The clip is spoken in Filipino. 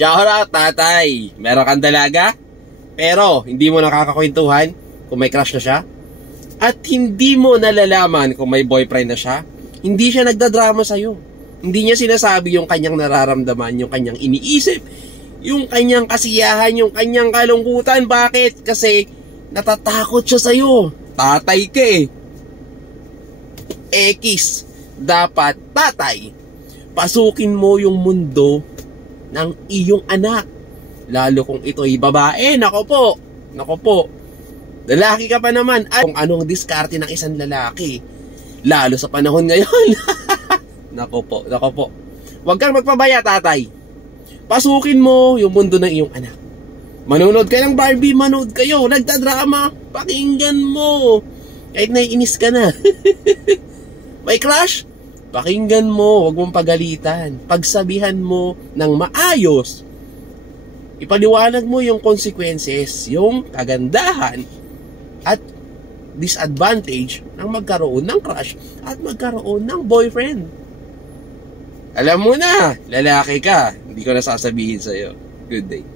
Shout out, tatay. Meron kang dalaga, pero hindi mo nakakakwentuhan kung may crush na siya. At hindi mo nalalaman kung may boyfriend na siya. Hindi siya nagdadrama sa'yo. Hindi niya sinasabi yung kanyang nararamdaman, yung kanyang iniisip, yung kanyang kasiyahan, yung kanyang kalungkutan. Bakit? Kasi natatakot siya sa'yo. Tatay ka eh. X, dapat tatay, pasukin mo yung mundo ng iyong anak. Lalo kung ito'y babae. Nako po. Lalaki ka pa naman. Ay, kung anong diskarte ng isang lalaki. Lalo sa panahon ngayon. Nako po. Huwag kang magpabaya, tatay. Pasukin mo yung mundo ng iyong anak. Manonood ka ng Barbie, manood kayo. Nagtadrama, pakinggan mo. Kahit naiinis ka na. May crush? Pakinggan mo, huwag mong pagalitan. Pagsabihan mo ng maayos. Ipaliwanag mo yung consequences, yung kagandahan at disadvantage ng magkaroon ng crush at magkaroon ng boyfriend. Alam mo na, lalaki ka. Hindi ko na sasabihin sa'yo. Good day.